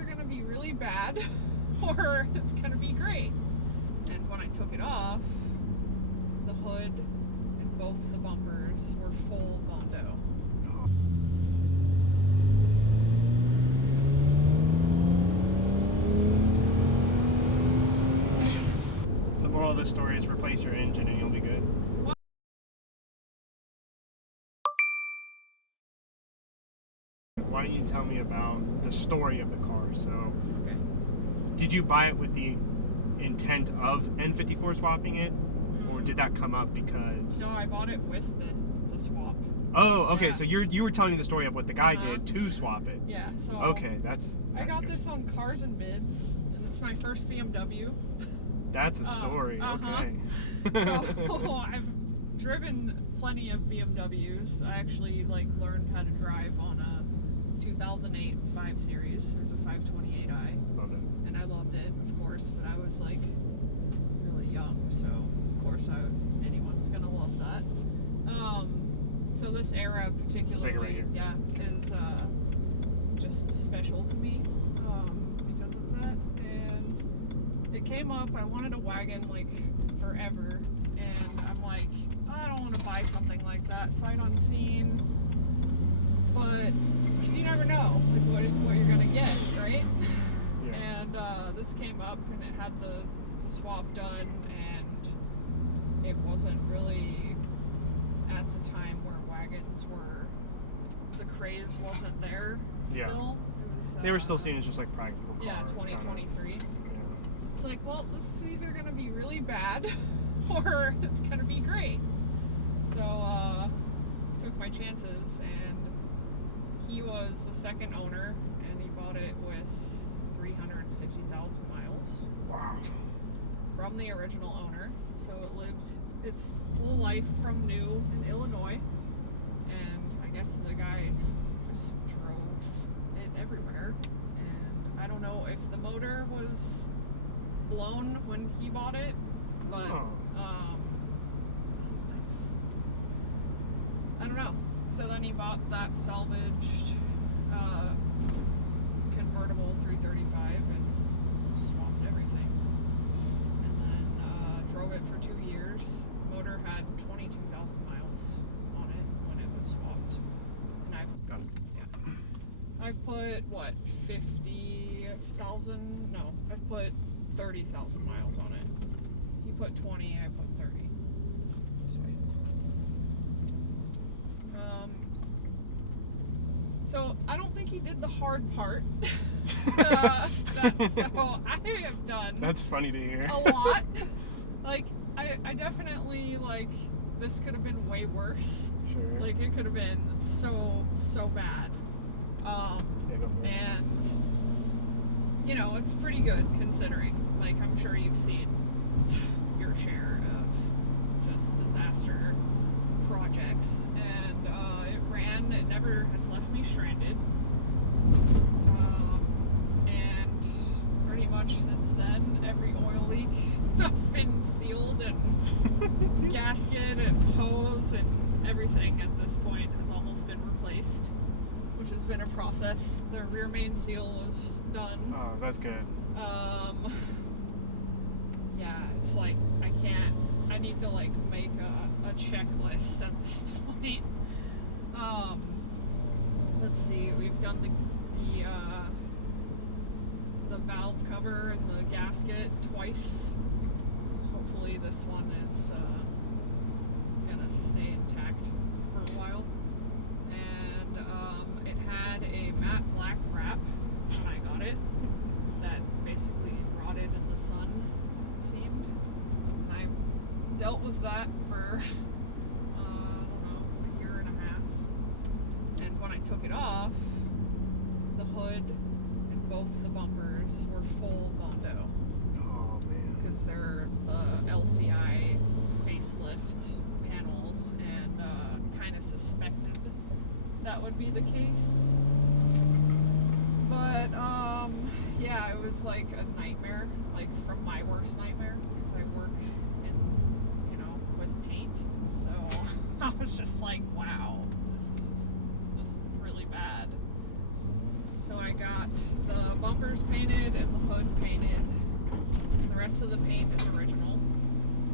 either going to be really bad or it's going to be great. And when I took it off, the hood and both the bumpers were full Bondo. The moral of the story is replace your engine and you'll be good. Why don't you tell me about the story of the car? So, Okay. Did you buy it with the intent of N54 swapping it? Or did that come up because... No, I bought it with the swap. Oh, okay. Yeah. So you were telling me the story of what the guy did to swap it. Yeah, so... Okay, that's I got good. this on Cars and Bids, and it's my first BMW. That's a story, okay. So, I've driven plenty of BMWs. I actually, learned how to drive on a 2008 5 Series. There's a 528i. Love it. And I loved it, of course, but I was, really young, so, of course, anyone's gonna love that. So this era particularly, right here. yeah, is just special to me because of that. And it came up, I wanted a wagon forever, and I'm like, I don't want to buy something like that sight unseen, but because you never know what you're gonna get, right? Yeah. And this came up, and it had the swap done, and it wasn't really at the time where wagons were, the craze wasn't there still. It was, they were still seen as just practical cars. Yeah, 2023. Kind of, It's like, well, this is either going to be really bad or it's going to be great. So, took my chances, and he was the second owner, and he bought it with 350,000 miles. Wow. From the original owner. So it lived its whole life from new in Illinois, and I guess the guy just drove it everywhere. And I don't know if the motor was blown when he bought it, but nice. I don't know. So then he bought that salvaged convertible 335 and swapped everything, and then drove it for 2 years. Motor had 22,000 miles on it when it was swapped, and I've put what, 50,000? No, I've put 30,000 miles on it. He put 20, I put 30. This way. So I don't think he did the hard part. So I have done. That's funny to hear. A lot. I definitely this could have been way worse. Sure. It could have been so bad. Yeah, go for it. And it's pretty good considering. I'm sure you've seen your share of just disaster projects, and it ran. It never has left me stranded. And pretty much since then, every oil leak has been sealed, and gasket and hose and everything at this point has almost been replaced, which has been a process. The rear main seal was done. Oh, that's good. Yeah, it's I need to make a checklist at this point. Let's see, we've done the valve cover and the gasket twice. Hopefully this one is gonna stay intact for a while. And it had a matte black wrap when I got it that basically rotted in the sun, it seemed. And I've dealt with that for I don't know, a year and a half. And when I took it off, the hood and both the bumpers were full Bondo. Oh man. Because they're the LCI facelift panels, and kind of suspected that would be the case. But yeah, it was a nightmare, from my worst nightmare, because I work in, with paint. So I was just wow, this is really bad. So I I got the bumpers painted and the hood painted. The rest of the paint is original,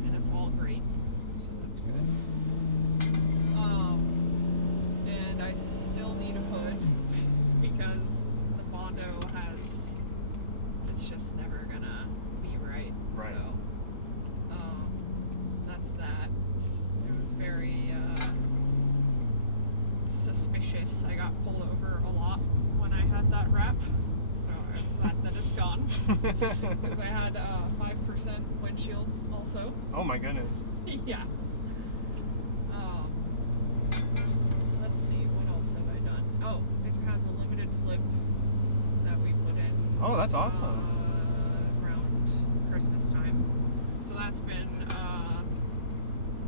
and it's all great, so that's good. And I still need a hood because the Bondo it's just never gonna be right. Right. So, that's that. It was very suspicious. I got pulled over a lot when I had that wrap, so I'm glad that it's gone. Because I had 5% windshield also. Oh my goodness. Yeah. Let's see, what else have I done? Oh, it has a limited slip that we put in. Oh, that's awesome. Around Christmas time. So that's been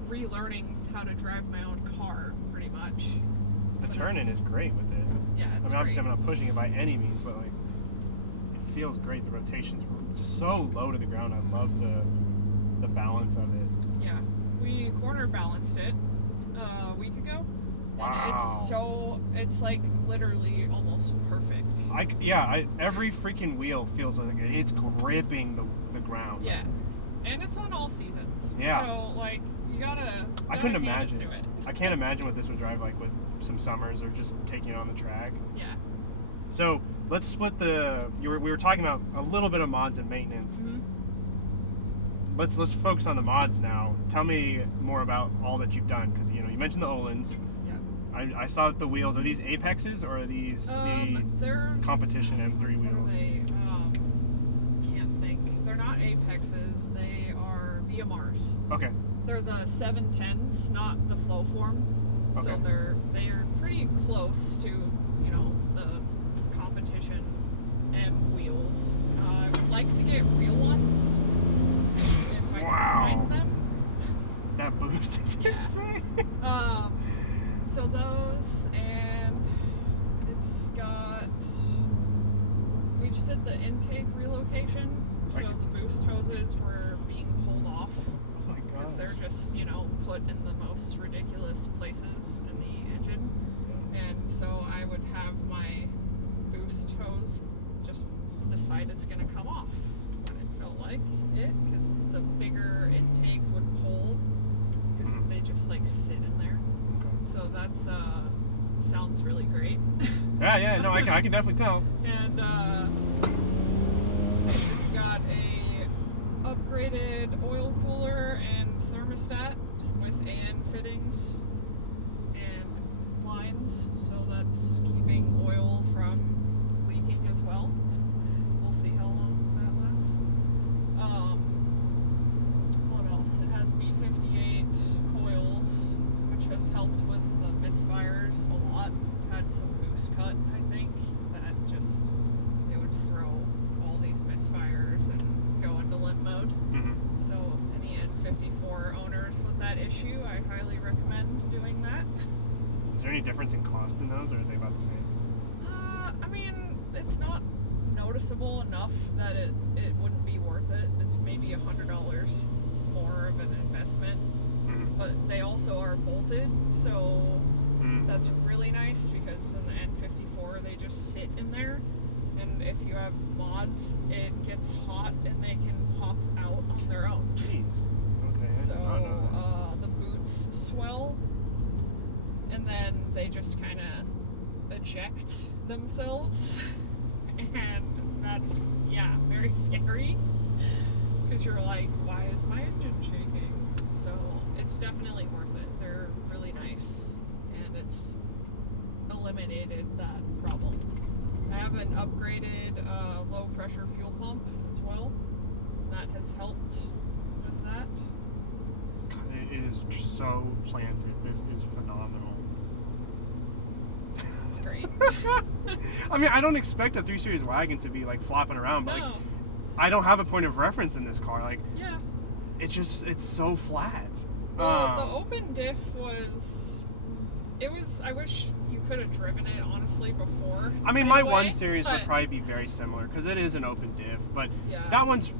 relearning how to drive my own car, pretty much. The turn-in is great with it. Yeah, it's I mean, obviously great. I'm not pushing it by any means, but like, it feels great. The rotation's so low to the ground. I love the balance of it. Yeah, we corner balanced it a week ago. Wow. And it's like literally almost perfect. Every freaking wheel feels like it's gripping the ground. Yeah, and it's on all seasons. Yeah. So like you gotta. I couldn't hand imagine. it to it. I can't imagine what this would drive like with some summers or just taking it on the track. Yeah. So let's split we were talking about a little bit of mods and maintenance. Mm-hmm. Let's focus on the mods now. Tell me more about all that you've done, because you mentioned the Ohlins. Yeah. I saw that the wheels are these Apexes or are these they're competition M3 wheels? They can't think. They're not Apexes. They are VMRs. Okay. They're the 710s, not the flow form. Okay. So they are pretty close to the competition M wheels. I would like to get real ones if I can find them. That boost is insane. So those, and it's got. We just did the intake relocation, so the boost hoses were being pulled off. Oh my god. Because they're just, put in the most ridiculous places in the engine. And so I would have my boost hose just decide it's going to come off when it felt like it, because the bigger intake would pull, because they just like sit in there. Okay. So that's sounds really great. Yeah, no, I can definitely tell. And it's got a upgraded oil cooler and thermostat with AN fittings and lines, so that's keeping oil from leaking as well. We'll see how long that lasts. What else? It has B58 coils, which has helped with the misfires a lot. Had some boost cut, I think, that just it would throw all these misfires and go into limp mode. Mm-hmm. So any N54 owners with that issue, I highly recommend doing that. Is there any difference in cost in those, or are they about the same? I mean, it's not noticeable enough that it wouldn't be worth it. It's maybe $100 more of an investment, but they also are bolted, so that's really nice, because in the N54 they just sit in there, and if you have mods, it gets hot and they can pop out on their own. Jeez. Okay. So I did not know that. the boots swell, and then they just kind of eject themselves, and that's very scary, because you're like, why is my engine shaking? So it's definitely worth it. They're really nice, and it's eliminated that problem. I have an upgraded low pressure fuel pump as well. That has helped with that. God, it is so planted. This is phenomenal. It's great. I mean, I don't expect a 3 Series wagon to be like flopping around, but No. like, I don't have a point of reference in this car. Like, Yeah. it's so flat. Well, the open diff I wish you could have driven it, honestly, before. I mean, my anyway, 1 Series would but- probably be very similar, because it is an open diff, but Yeah. that one's,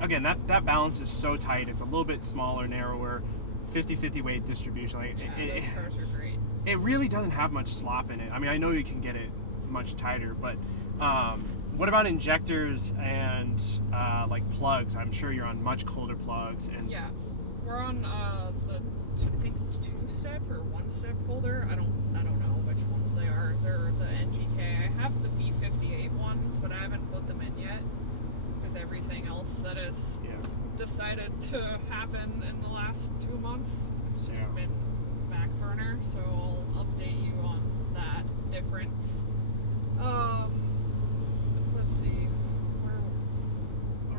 again, that balance is so tight. It's a little bit smaller, narrower, 50-50 weight distribution. Like, Yeah, those cars are great. it really doesn't have much slop in it. I mean, I know you can get it much tighter. But what about injectors and like plugs? I'm sure you're on much colder plugs. And yeah, we're on the I think 2-step or 1-step colder. I don't know which ones they are. They're the NGK. I have the B58 ones, but I haven't put them in yet because everything else that is decided to happen in the last 2 months has just been back burner. So I'll update you on that difference. Let's see.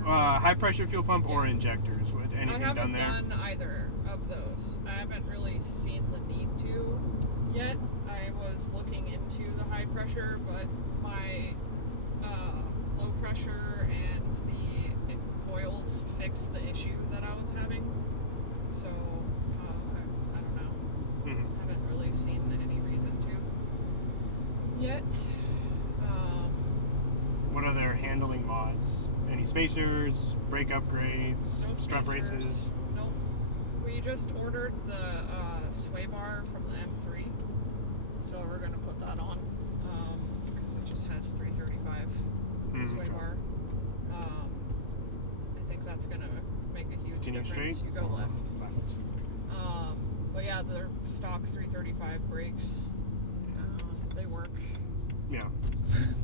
High pressure fuel pump or injectors? Anything done there? I haven't done either of those. I haven't really seen the need to yet. I was looking into the high pressure, but my low pressure and the coils fixed the issue that I was having. So I don't know. Mm-hmm. Haven't really seen any reason to yet. What other handling mods? Any spacers, brake upgrades, No strut spacers. braces? Nope. We just ordered the sway bar from the M3, so we're gonna put that on because it just has 335 sway bar. I think that's gonna make a huge Continue difference. straight? You go left. Left. But yeah, they're stock 335 brakes. They work. Yeah.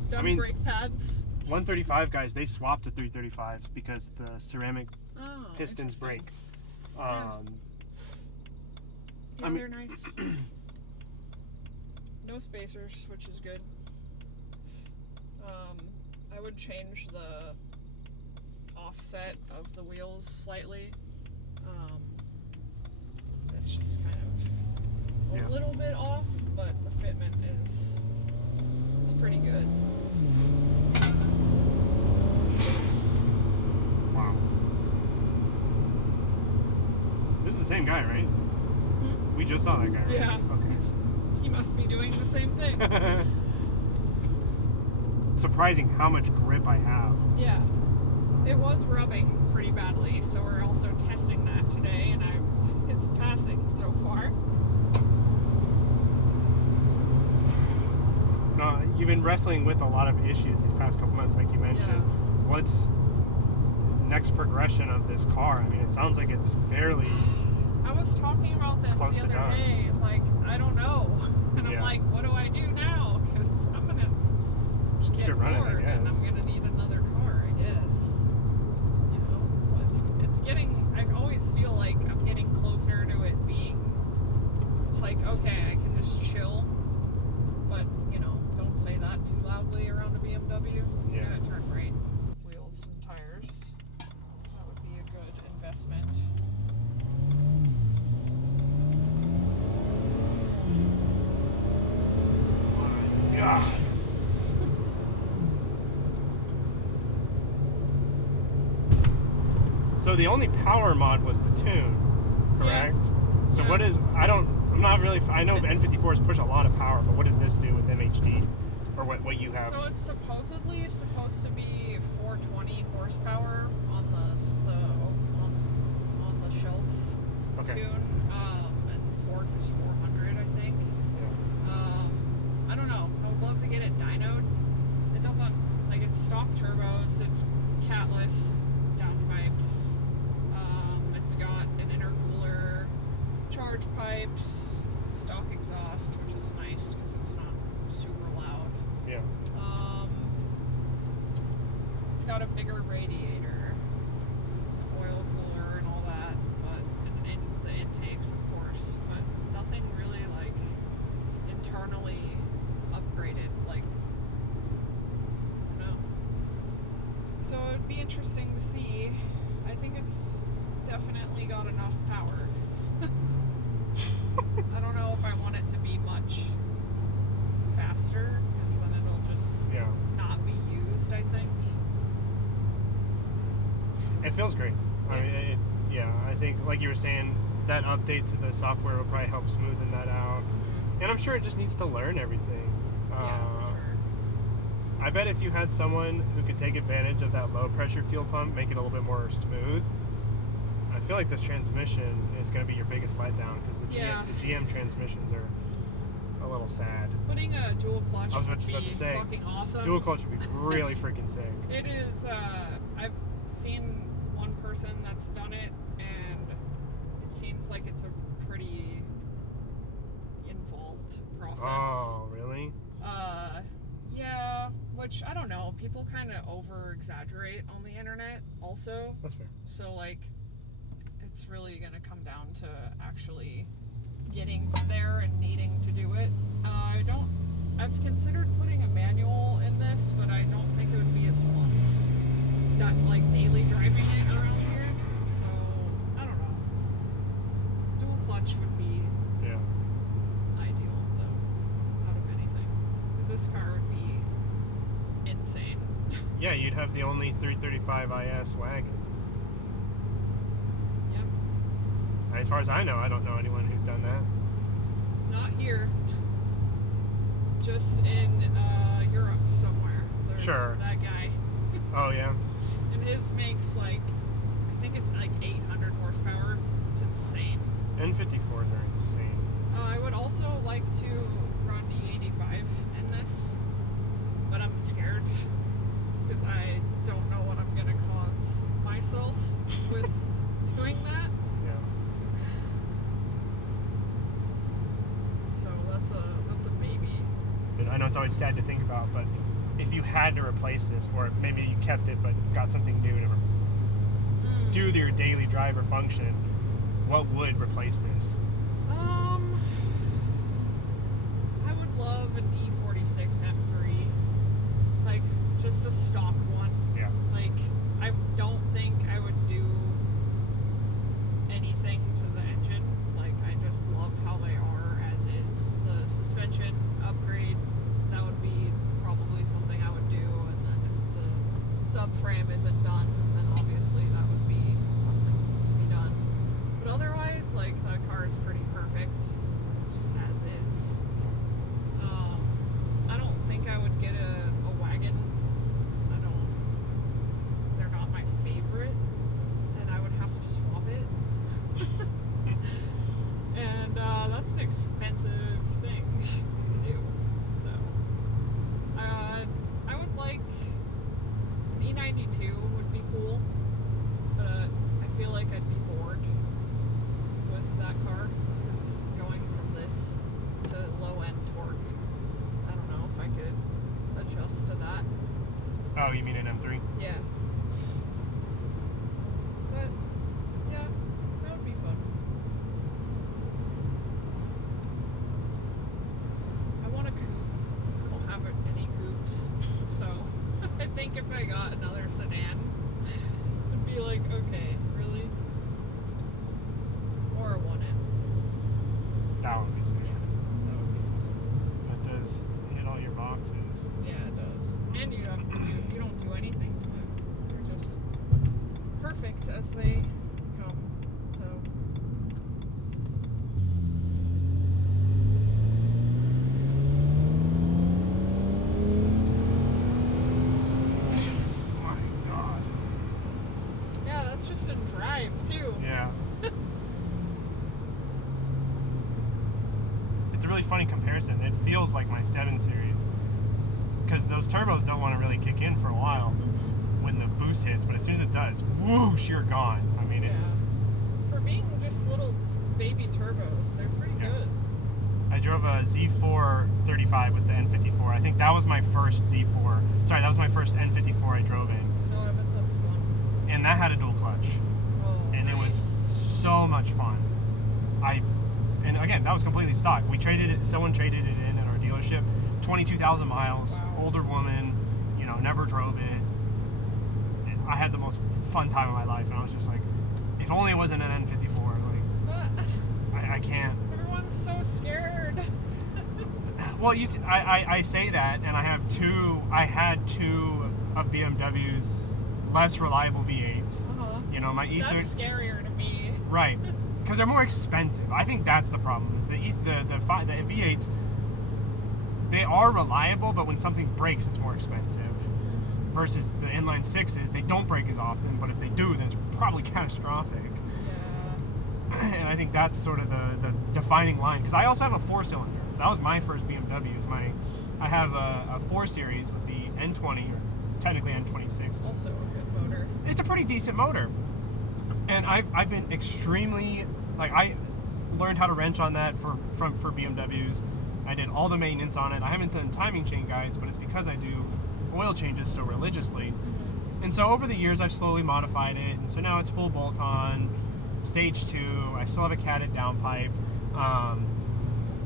Done brake pads. 135 guys, they swapped to 335s because the ceramic pistons break. Yeah, they're nice. No spacers, which is good. I would change the offset of the wheels slightly. It's just kind of a little bit off, but the fitment it's pretty good. Wow. This is the same guy, right? Hmm? We just saw that guy, right? Yeah. Okay. He must be doing the same thing. Surprising how much grip I have. Yeah. It was rubbing pretty badly, so we're also testing that today, and it's passing so far. You've been wrestling with a lot of issues these past couple months, like you mentioned. Yeah. What's next progression of this car? I mean, it sounds like it's fairly... I was talking about this Close the to other done. day, like, I don't know. And I'm like, what do I do now? Because I'm going to Just keep get it running, bored, I and I'm guess. going to need another car, I guess. You know, it's getting, I always feel like I'm getting closer to it being, it's like, okay, I can just chill, but, you know, don't say that too loudly around a BMW. You gotta turn right. Wheels and tires. That would be a good investment. Oh my God. So the only power mod was the tune, correct? Yeah. So Yeah. what is, I'm not really, I know N54s push a lot of power, but what does this do with MHD? Or what you have? So it's supposedly supposed to be 420 horsepower on the shelf tune, and torque is 400, I think. I don't know. I would love to get it dynoed. It doesn't, like, it's stock turbos, it's catless downpipes. It's got an intercooler, charge pipes, stock exhaust, which is nice because it's not super loud. Yeah. It's got a bigger radiator, oil cooler, and all that, and the intakes, of course, but nothing really like internally upgraded. Like, I don't know. So it'd be interesting to see. I think it's definitely got enough power. I don't know if I want it to be much faster, because then it'll just not be used, I think. It feels great. Yeah. I mean, I think, like you were saying, that update to the software will probably help smoothen that out. Mm-hmm. And I'm sure it just needs to learn everything. Yeah, for sure. I bet if you had someone who could take advantage of that low pressure fuel pump, make it a little bit more smooth, I feel like this transmission is going to be your biggest letdown, because the GM transmissions are a little sad. Putting a dual clutch I was would just be about to say, fucking awesome. Dual clutch would be really freaking sick. It is, I've seen one person that's done it, and it seems like it's a pretty involved process. Oh, really? Yeah, which, I don't know, people kind of over-exaggerate on the internet also. That's fair. So, like, it's really going to come down to actually getting there and needing to do it. I've considered putting a manual in this, but I don't think it would be as fun. Not like daily driving it around here. So, I don't know. Dual clutch would be ideal, though, out of anything. Because this car would be insane. Yeah, you'd have the only 335 IS wagon. Yep. As far as I know, I don't know anyone who's done that. Not here. Just in Europe somewhere. There's Sure. that guy. Oh, yeah? And his makes like, I think it's like 800 horsepower. It's insane. N54s are insane. I would also like to run E85 in this, but I'm scared because I don't know what I'm gonna cause myself with doing that. Yeah. So that's a maybe. I know it's always sad to think about, but if you had to replace this, or maybe you kept it but got something new to do your daily driver function, what would replace this? I would love an E46 M3, like just a stock one. Yeah. Like, I don't think I would do anything to the engine. Like, I just love how they are as is. The suspension upgrade, that would be probably something I would do. And then if the subframe isn't done, then obviously that would be something to be done. But otherwise, like, the car is pretty perfect, just as is. I don't think I would get a wagon. They're not my favorite, and I would have to swap it. And that's an expensive thing to do. So I would like an E92 would be cool, but I feel like I'd be bored with that car because going from this to low end torque, I don't know if I could adjust to that. Oh, you mean an M3? Yeah. But, yeah, that would be fun. I want a coupe. I don't have any coupes. So, I think if I got another sedan, I'd be like, okay, really? Or a 1M. That would be sick. Yeah, that would be awesome. That does hit all your boxes. Yeah, it does. And you don't do anything to them. They're just perfect as they come. So Oh my god. yeah, that's just in drive too. Yeah. It's a really funny comparison. It feels like my 7 Series. Because those turbos don't want to really kick in for a while when the boost hits, but as soon as it does, whoosh, you're gone. I mean, it's... For being just little baby turbos, they're pretty good. I drove a Z4 35 with the N54. I think that was my first Z4. Sorry, that was my first N54 I drove in. Oh, I bet that's fun. And that had a dual clutch. Oh, And it was so much fun. And again, that was completely stock. Someone traded it in at our dealership. 22,000 miles, Wow. older woman, never drove it. I had the most fun time of my life, and I was just like, if only it wasn't an N54. Like, I can't. Everyone's so scared. Well, I say that, and I had two of BMW's less reliable V8s. My E30. That's scarier to me. Right, because they're more expensive. I think that's the problem. Is the V8s. They are reliable, but when something breaks, it's more expensive. Versus the inline 6s, they don't break as often, but if they do, then it's probably catastrophic. Yeah. And I think that's sort of the defining line. Because I also have a 4-cylinder. that was my first BMW. I have a 4 Series with the N20, or technically N26. Also a good motor. It's a pretty decent motor, and I've been extremely, like, I learned how to wrench on that for BMWs. I did all the maintenance on it. I haven't done timing chain guides, but it's because I do oil changes so religiously. And so over the years, I've slowly modified it, and so now it's full bolt-on, stage 2. I still have a catted downpipe,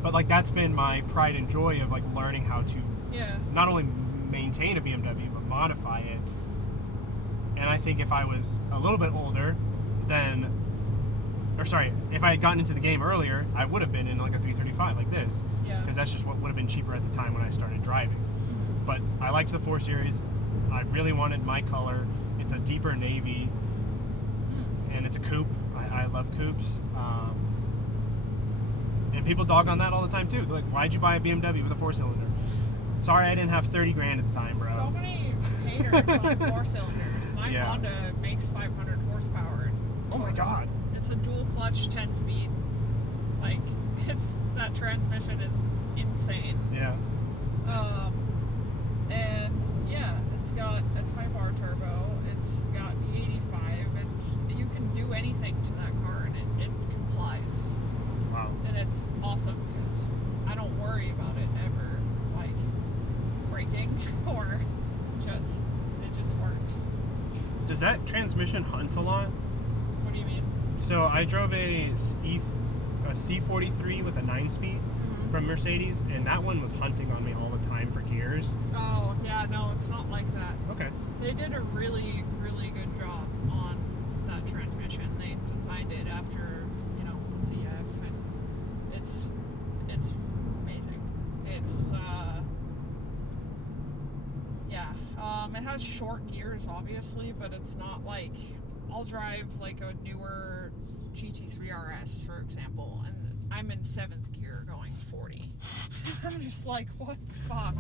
but like that's been my pride and joy of like learning how to not only maintain a BMW but modify it. And I think if I was a little bit older, then, or sorry, if I had gotten into the game earlier, I would have been in like a 335 like this, because that's just what would have been cheaper at the time when I started driving. But I liked the 4 Series. I really wanted my color. It's a deeper navy, and it's a coupe. I love coupes. And people dog on that all the time too. They're like, why'd you buy a BMW with a 4-cylinder? Sorry, I didn't have 30 grand at the time, bro. So many haters on 4-cylinders. My Honda makes 500 horsepower. Oh my god. It's a dual clutch 10-speed. Like, that transmission is insane. Yeah. And yeah, it's got a Type R turbo. It's got E85, and you can do anything to that car, and it complies. Wow. And it's awesome because I don't worry about it ever, like, breaking or it just works. Does that transmission hunt a lot? What do you mean? So I drove a C43 with a 9-speed from Mercedes, and that one was hunting on me all the time for gears. Oh, yeah, no, it's not like that. Okay. They did a really, really good job on that transmission. They designed it after, the CF, and it's amazing. It's, it has short gears, obviously, but it's not like, I'll drive like a newer GT3 RS, for example, and I'm in 7th gear going 40. I'm just like, what the fuck?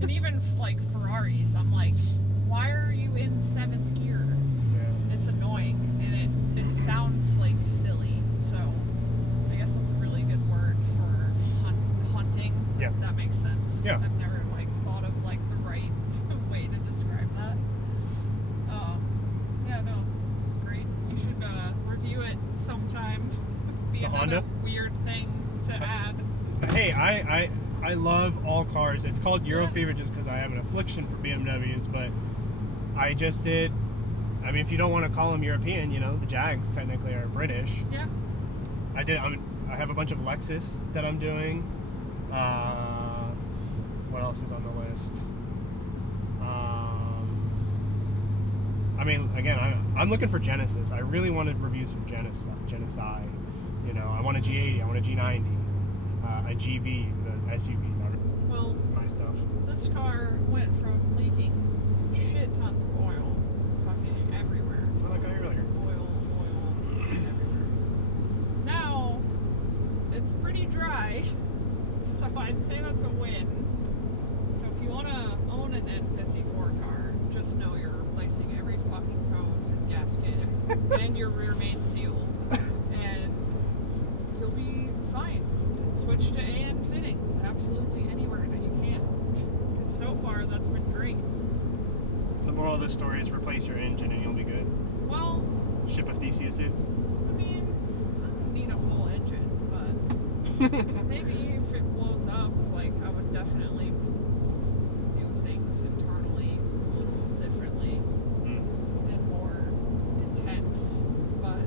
And even like Ferraris, I'm like, why are you in 7th gear? Yeah. It's annoying, and it sounds like silly. So I guess that's a really good word for hunting. Yeah. That makes sense. Yeah. I've never like thought of like the right way to describe that. Yeah, no, it's great. You should review it sometime. Be The another Honda? weird thing to add. Hey, I love all cars. It's called Euro Fever just because I have an affliction for BMWs, but I just did, I mean, if you don't want to call them European, the Jags technically are British. Yeah. I have a bunch of Lexus that I'm doing. What else is on the list? I mean, again, I'm looking for Genesis. I really want to review some Genesis. I want a G80, I want a G90, a GV, the SUVs are my stuff. This car went from leaking shit tons of oil fucking everywhere. That's what I got earlier. Oil everywhere. Now, it's pretty dry, so I'd say that's a win. So if you want to own an N54 car, just know you're replacing every fucking hose and gasket and your rear main seal, and you'll be fine. And switch to AN fittings absolutely anywhere that you can, because so far that's been great. The moral of the story is replace your engine and you'll be good. Well, Ship a Theseus suit. I mean, I don't need a whole engine, but maybe if it blows up, like, I would definitely do things internally a little differently and more intense, but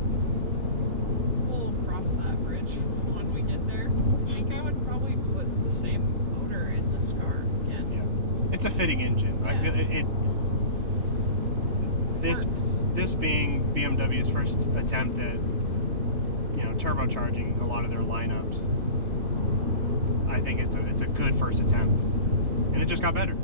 we'll cross that bridge when we get there. I think I would probably put the same motor in this car again. Yeah. It's a fitting engine. Yeah. I feel it this being BMW's first attempt at turbocharging a lot of their lineups, I think it's a good first attempt, and it just got better.